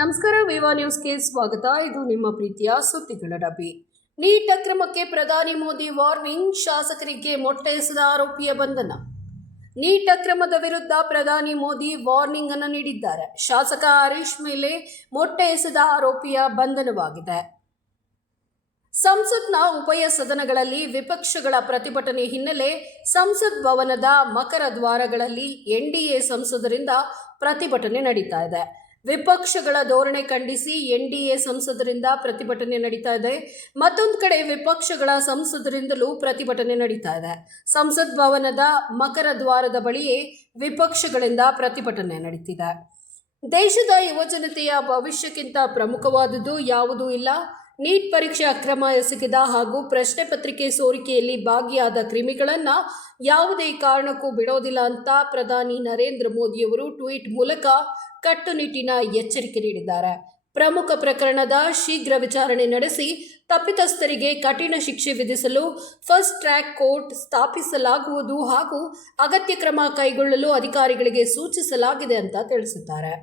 ನಮಸ್ಕಾರ, ವಿವಾ ನ್ಯೂಸ್ಗೆ ಸ್ವಾಗತ. ಇದು ನಿಮ್ಮ ಪ್ರೀತಿಯ ಸುದ್ದಿಗಳ ಡಬ್ಬಿ. ನೀಟ್ ಅಕ್ರಮಕ್ಕೆ ಪ್ರಧಾನಿ ಮೋದಿ ವಾರ್ನಿಂಗ್, ಶಾಸಕರಿಗೆ ಮೊಟ್ಟೆ ಎಸೆದ ಆರೋಪಿಯ ಬಂಧನ. ನೀಟ್ ಅಕ್ರಮದ ವಿರುದ್ಧ ಪ್ರಧಾನಿ ಮೋದಿ ವಾರ್ನಿಂಗ್ ಅನ್ನು ನೀಡಿದ್ದಾರೆ. ಶಾಸಕ ಹರೀಶ್ ಮೇಲೆ ಮೊಟ್ಟೆ ಎಸೆದ ಆರೋಪಿಯ ಬಂಧನವಾಗಿದೆ. ಸಂಸತ್ನ ಉಭಯ ಸದನಗಳಲ್ಲಿ ವಿಪಕ್ಷಗಳ ಪ್ರತಿಭಟನೆ ಹಿನ್ನೆಲೆ ಸಂಸತ್ ಭವನದ ಮಕರ ದ್ವಾರಗಳಲ್ಲಿ ಎನ್ಡಿಎ ಸಂಸದರಿಂದ ಪ್ರತಿಭಟನೆ ನಡೀತಾ ಇದೆ. ವಿಪಕ್ಷಗಳ ಧೋರಣೆ ಖಂಡಿಸಿ ಎನ್ಡಿಎ ಸಂಸದರಿಂದ ಪ್ರತಿಭಟನೆ ನಡೀತಾ ಇದೆ. ಮತ್ತೊಂದು ಕಡೆ ವಿಪಕ್ಷಗಳ ಸಂಸದರಿಂದಲೂ ಪ್ರತಿಭಟನೆ ನಡೀತಾ ಇದೆ. ಸಂಸತ್ ಭವನದ ಮಕರ ದ್ವಾರದ ಬಳಿಯೇ ವಿಪಕ್ಷಗಳಿಂದ ಪ್ರತಿಭಟನೆ ನಡೀತಿದೆ. ದೇಶದ ಯುವಜನತೆಯ ಭವಿಷ್ಯಕ್ಕಿಂತ ಪ್ರಮುಖವಾದುದು ಯಾವುದೂ ಇಲ್ಲ. ನೀಟ್ ಪರೀಕ್ಷೆ ಅಕ್ರಮ ಎಸಗಿದ ಹಾಗೂ ಪ್ರಶ್ನೆ ಪತ್ರಿಕೆ ಸೋರಿಕೆಯಲ್ಲಿ ಭಾಗಿಯಾದ ಕ್ರಿಮಿಗಳನ್ನು ಯಾವುದೇ ಕಾರಣಕ್ಕೂ ಬಿಡೋದಿಲ್ಲ ಅಂತ ಪ್ರಧಾನಿ ನರೇಂದ್ರ ಮೋದಿಯವರು ಟ್ವೀಟ್ ಮೂಲಕ ಕಟ್ಟುನಿಟ್ಟಿನ ಎಚ್ಚರಿಕೆ ನೀಡಿದ್ದಾರೆ. ಪ್ರಮುಖ ಪ್ರಕರಣದ ಶೀಘ್ರ ವಿಚಾರಣೆ ನಡೆಸಿ ತಪ್ಪಿತಸ್ಥರಿಗೆ ಕಠಿಣ ಶಿಕ್ಷೆ ವಿಧಿಸಲು ಫಸ್ಟ್ ಟ್ರ್ಯಾಕ್ ಕೋರ್ಟ್ ಸ್ಥಾಪಿಸಲಾಗುವುದು ಹಾಗೂ ಅಗತ್ಯ ಕ್ರಮ ಕೈಗೊಳ್ಳಲು ಅಧಿಕಾರಿಗಳಿಗೆ ಸೂಚಿಸಲಾಗಿದೆ ಅಂತ ತಿಳಿಸಿದ್ದಾರೆ.